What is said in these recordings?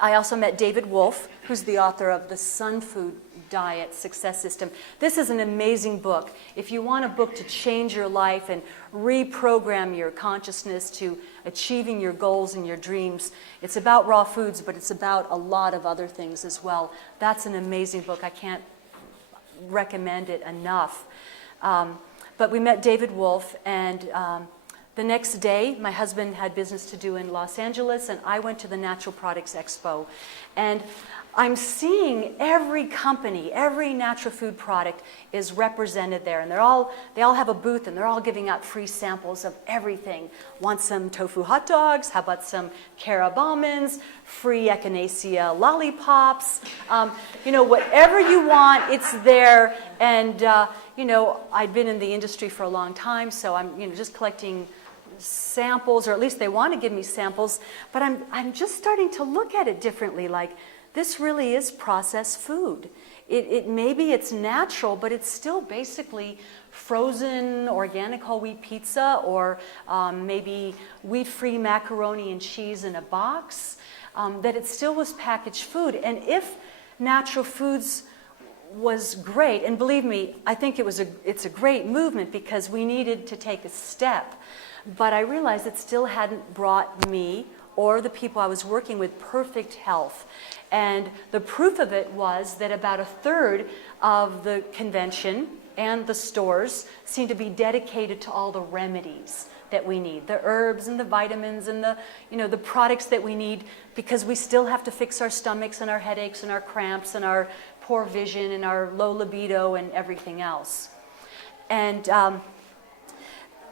I also met David Wolfe, who's the author of The Sun Food Diet Success System. This is an amazing book. If you want a book to change your life and reprogram your consciousness to achieving your goals and your dreams, it's about raw foods, but it's about a lot of other things as well. That's an amazing book. I can't recommend it enough. But we met David Wolfe, and the next day, my husband had business to do in Los Angeles, and I went to the Natural Products Expo. And I'm seeing every company, every natural food product is represented there. And they all have a booth, and they're all giving out free samples of everything. Want some tofu hot dogs? How about some carob almonds? Free echinacea lollipops? Whatever you want, it's there. And, I'd been in the industry for a long time, so I'm, just collecting samples, or at least they want to give me samples, but I'm just starting to look at it differently. Like, this really is processed food. Maybe it's natural, but it's still basically frozen organic whole wheat pizza, or maybe wheat-free macaroni and cheese in a box. That it still was packaged food. And if natural foods was great, and believe me, I think it's a great movement, because we needed to take a step. But I realized it still hadn't brought me or the people I was working with perfect health. And the proof of it was that about a third of the convention and the stores seemed to be dedicated to all the remedies that we need, the herbs and the vitamins and the products that we need, because we still have to fix our stomachs and our headaches and our cramps and our poor vision and our low libido and everything else. And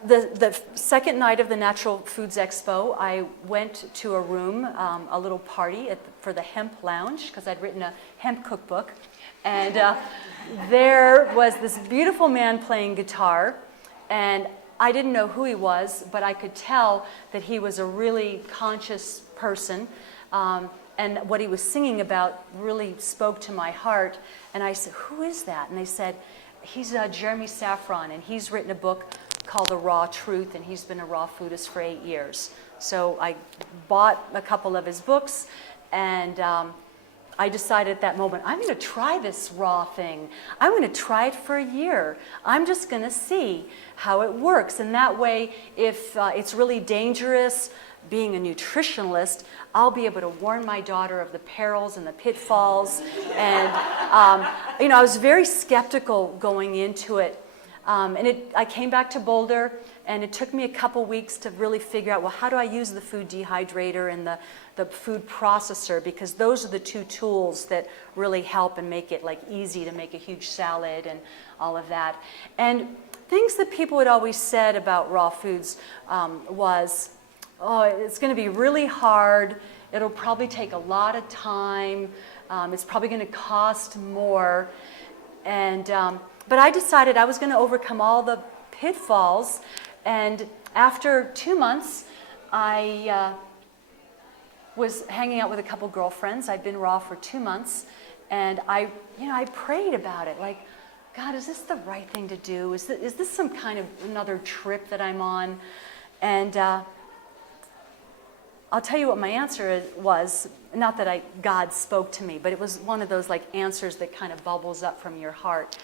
the second night of the Natural Foods Expo, I went to a room, a little party for the Hemp Lounge, because I'd written a hemp cookbook. And there was this beautiful man playing guitar, and I didn't know who he was, but I could tell that he was a really conscious person. And what he was singing about really spoke to my heart. And I said, "Who is that?" And they said, "He's Jeremy Saffron, and he's written a book called The Raw Truth, and he's been a raw foodist for 8 years." So I bought a couple of his books, and I decided at that moment, I'm going to try this raw thing. I'm going to try it for a year. I'm just going to see how it works. And that way, if it's really dangerous, being a nutritionalist, I'll be able to warn my daughter of the perils and the pitfalls. And, I was very skeptical going into it. I came back to Boulder, and it took me a couple weeks to really figure out, well, how do I use the food dehydrator and the food processor, because those are the two tools that really help and make it easy to make a huge salad and all of that. And things that people had always said about raw foods was, oh, it's going to be really hard. It'll probably take a lot of time. It's probably going to cost more. And but I decided I was going to overcome all the pitfalls. And after 2 months, I was hanging out with a couple girlfriends. I'd been raw for 2 months, and I prayed about it. Like, God, is this the right thing to do? Is this some kind of another trip that I'm on? And I'll tell you what my answer was. Not that God spoke to me, but it was one of those answers that kind of bubbles up from your heart.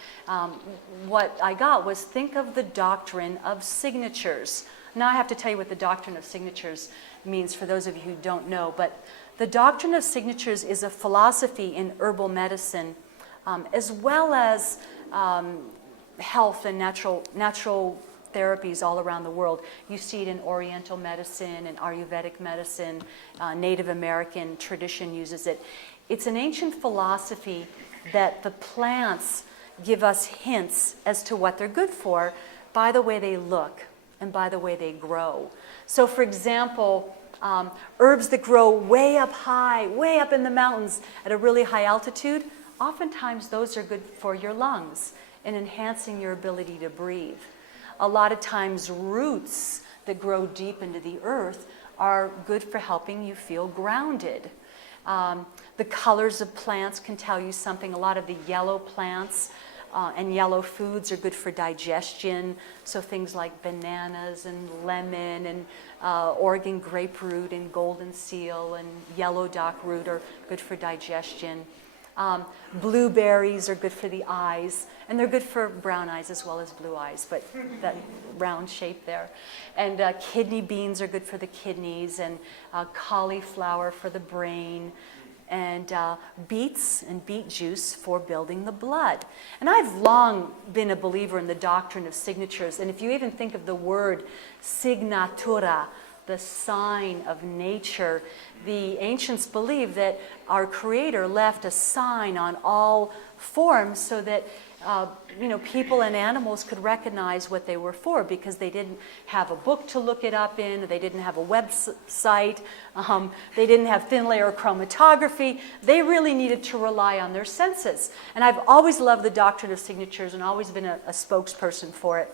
What I got was, think of the doctrine of signatures. Now I have to tell you what the doctrine of signatures means for those of you who don't know. But the doctrine of signatures is a philosophy in herbal medicine, as well as health and natural therapies all around the world. You see it in Oriental medicine and Ayurvedic medicine. Native American tradition uses it. It's an ancient philosophy that the plants give us hints as to what they're good for by the way they look and by the way they grow. So, for example, herbs that grow way up high, way up in the mountains at a really high altitude, oftentimes those are good for your lungs and enhancing your ability to breathe. A lot of times roots that grow deep into the earth are good for helping you feel grounded. The colors of plants can tell you something. A lot of the yellow plants and yellow foods are good for digestion. So things like bananas and lemon and Oregon graperoot and golden seal and yellow dock root are good for digestion. Blueberries are good for the eyes, and they're good for brown eyes as well as blue eyes, but that round shape there. And kidney beans are good for the kidneys, and cauliflower for the brain, and beets and beet juice for building the blood. And I've long been a believer in the doctrine of signatures, and if you even think of the word signatura, the sign of nature, the ancients believed that our Creator left a sign on all forms so that people and animals could recognize what they were for, because they didn't have a book to look it up in, they didn't have a website, they didn't have thin layer chromatography. They really needed to rely on their senses. And I've always loved the doctrine of signatures and always been a spokesperson for it.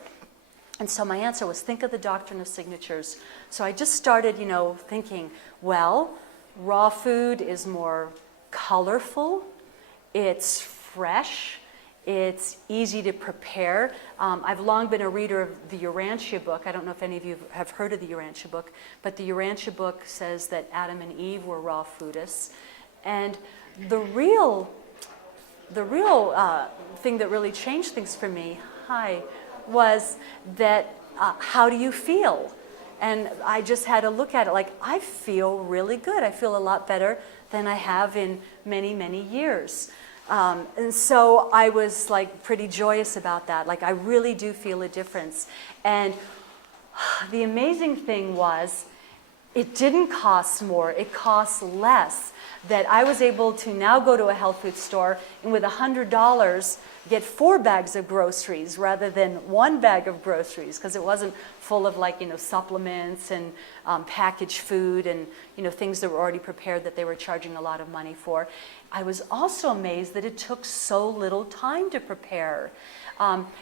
And so my answer was, think of the doctrine of signatures. So I just started, thinking, well, raw food is more colorful, it's fresh, it's easy to prepare. I've long been a reader of the Urantia book. I don't know if any of you have heard of the Urantia book, but the Urantia book says that Adam and Eve were raw foodists. And the real thing that really changed things for me, was that how do you feel? And I just had to look at it like, I feel really good. I feel a lot better than I have in many, many years. And so I was like pretty joyous about that. Like, I really do feel a difference. And the amazing thing was, it didn't cost more, it cost less. That I was able to now go to a health food store and with $100 get 4 bags of groceries rather than 1 bag of groceries, because it wasn't full of supplements and packaged food and things that were already prepared that they were charging a lot of money for. I was also amazed that it took so little time to prepare.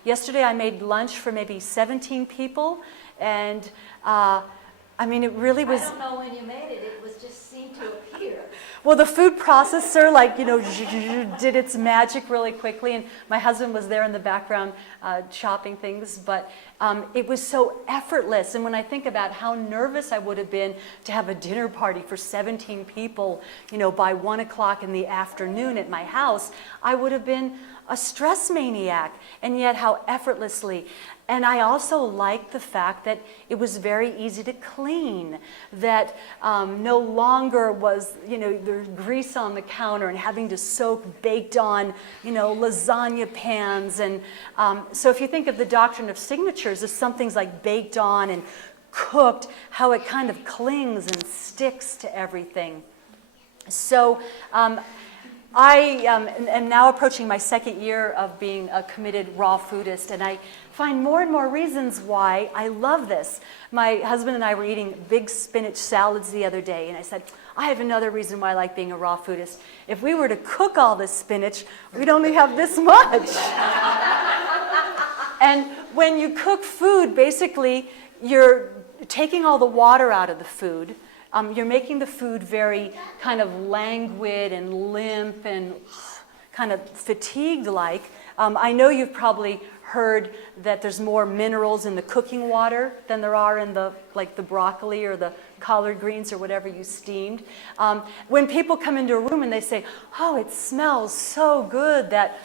Yesterday I made lunch for maybe 17 people, and it really was. I don't know when you made it. It was just seemed to appear. Well, the food processor, did its magic really quickly, and my husband was there in the background chopping things, but it was so effortless. And when I think about how nervous I would have been to have a dinner party for 17 people, by 1 o'clock in the afternoon at my house, I would have been a stress maniac, and yet how effortlessly. And I also liked the fact that it was very easy to clean, that no longer was, there's grease on the counter and having to soak baked on, lasagna pans. And so if you think of the doctrine of signatures as something's like baked on and cooked, how it kind of clings and sticks to everything. So I am now approaching my 2nd year of being a committed raw foodist, and I find more and more reasons why I love this. My husband and I were eating big spinach salads the other day, and I said, I have another reason why I like being a raw foodist. If we were to cook all this spinach, we'd only have this much. And when you cook food, basically, you're taking all the water out of the food. You're making the food very kind of languid and limp and kind of fatigued-like. I know you've probably heard that there's more minerals in the cooking water than there are in the broccoli or the collard greens or whatever you steamed. When people come into a room and they say, oh, it smells so good, that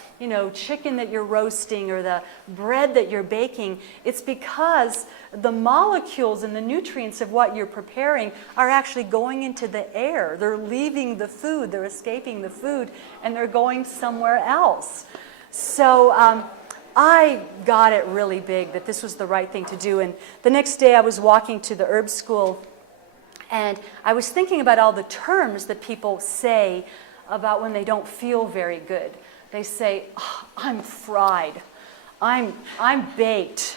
chicken that you're roasting or the bread that you're baking, it's because the molecules and the nutrients of what you're preparing are actually going into the air. They're leaving the food, they're escaping the food, and they're going somewhere else. So I got it really big that this was the right thing to do. And the next day I was walking to the herb school, and I was thinking about all the terms that people say about when they don't feel very good. They say, oh, I'm fried, I'm baked,